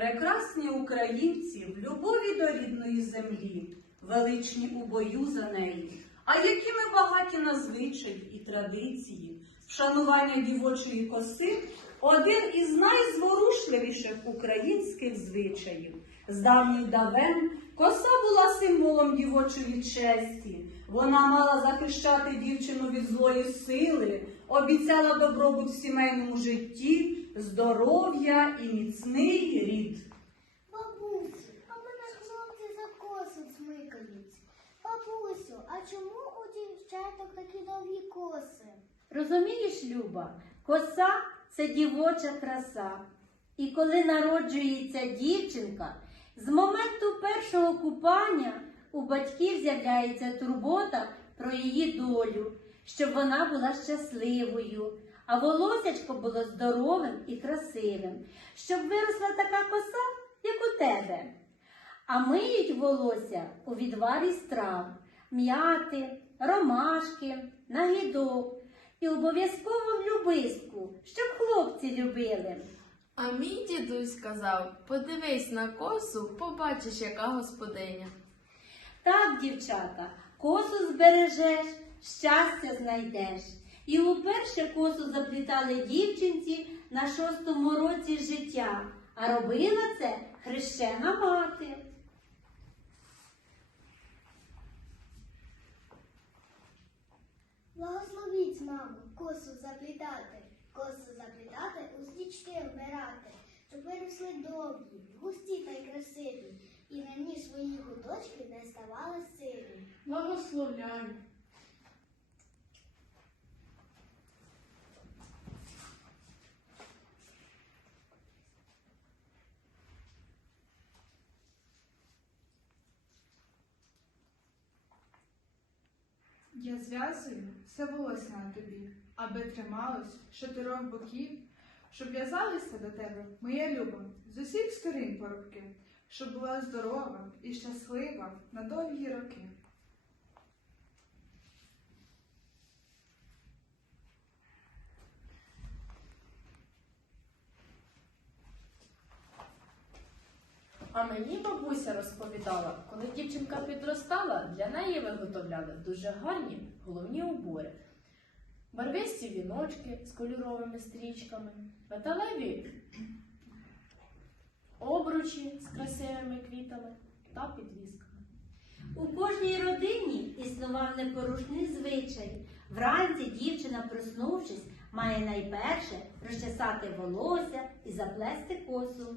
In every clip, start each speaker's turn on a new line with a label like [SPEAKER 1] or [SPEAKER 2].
[SPEAKER 1] Прекрасні українці в любові до рідної землі, величні у бою за неї. А які ми багаті на звичаї і традиції, вшанування дівочої коси один із найзворушливіших українських звичаїв. З давніх давен коса була символом дівочої честі. Вона мала захищати дівчину від злої сили, обіцяла добробут в сімейному житті, здоров'я і міцний рід.
[SPEAKER 2] Бабусю, а мене хлопці за косу смикають. Бабусю, а чому у дівчаток такі довгі коси?
[SPEAKER 3] Розумієш, Люба, коса це дівоча краса. І коли народжується дівчинка, з моменту першого купання у батьків з'являється турбота про її долю, щоб вона була щасливою, а волосячко було здоровим і красивим, щоб виросла така коса, як у тебе. А миють волосся у відварі страв, м'яти, ромашки, нагідок. І обов'язково в любистку, щоб хлопці любили.
[SPEAKER 4] А мій дідусь казав, подивись на косу, побачиш, яка господиня.
[SPEAKER 3] Так, дівчата, косу збережеш, щастя знайдеш. І уперше косу заплітали дівчинці на шостому році життя, а робила це хрещена мати.
[SPEAKER 2] Благословіть, мамо, косу заплітати, косу заплітати, у стрічки вбирати, щоб виросли довгі, густі та й красиві, і на ній свої гудочки не ставали сиві.
[SPEAKER 4] Благословляю.
[SPEAKER 5] Я зв'язую все волосся на тобі, аби трималось чотирьох боків, щоб в'язалися до тебе, моя люба, з усіх сторін поробки, щоб була здорова і щаслива на довгі роки.
[SPEAKER 4] А мені бабуся розповідала, коли дівчинка підростала, для неї виготовляли дуже гарні головні убори. Барвисті віночки з кольоровими стрічками, металеві обручі з красивими квітами та підвісками.
[SPEAKER 3] У кожній родині існував непорушний звичай. Вранці дівчина, проснувшись, має найперше розчесати волосся і заплести косу.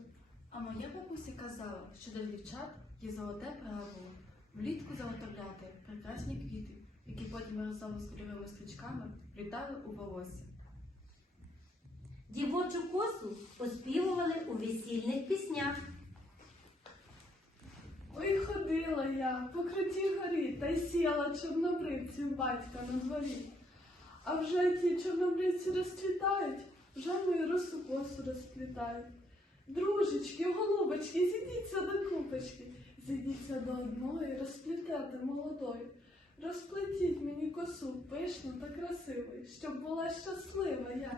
[SPEAKER 6] А моя бабуся казала, що для дівчат є золоте правило влітку заготовляти прекрасні квіти, які потім разом з кольоровими стрічками літали у волосся.
[SPEAKER 3] Дівочу косу оспівували у весільних піснях.
[SPEAKER 7] Ой, ходила я по крутій горі та й сіяла чорнобривців батька на дворі. А вже ті чорнобривці розцвітають, вже мою росу косу розплітають. Дружечки, голубочки, зійдіться до купочки, зійдіться до одної, розплітете молодою. Розплетіть мені косу пишну та красиву, щоб була щаслива я.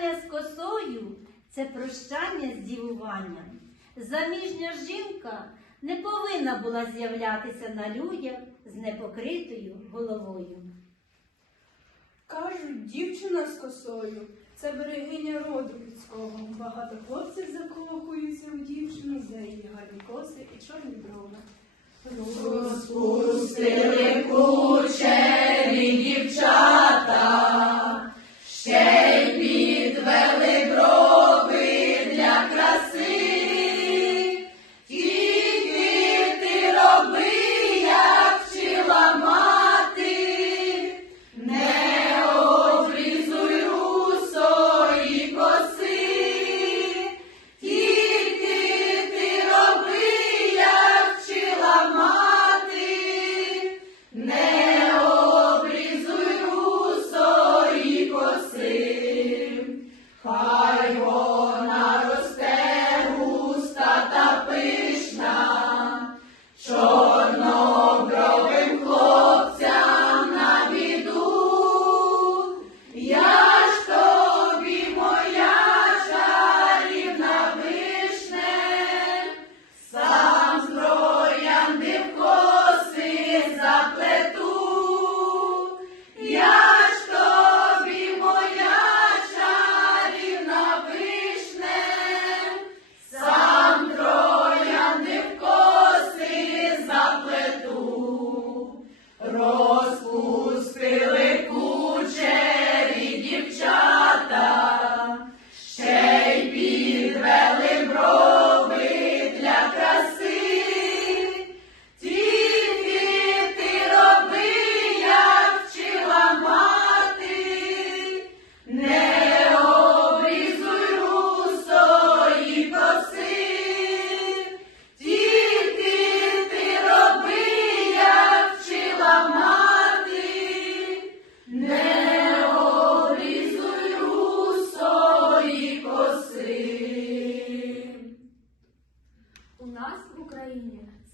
[SPEAKER 3] Прощання з косою це прощання з дівуванням. Заміжня жінка не повинна була з'являтися на людях з непокритою головою.
[SPEAKER 6] Кажуть, дівчина з косою це берегиня роду людського. Багато хлопців закохуються у дівчину за її гарні коси і чорні брови.
[SPEAKER 7] Розпустили кучері дівчата.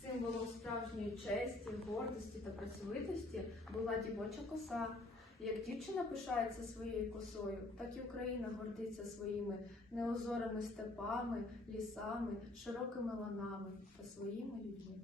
[SPEAKER 4] Символом справжньої честі, гордості та працьовитості була дівоча коса. Як дівчина пишається своєю косою, так і Україна гордиться своїми неозорими степами, лісами, широкими ланами та своїми людьми.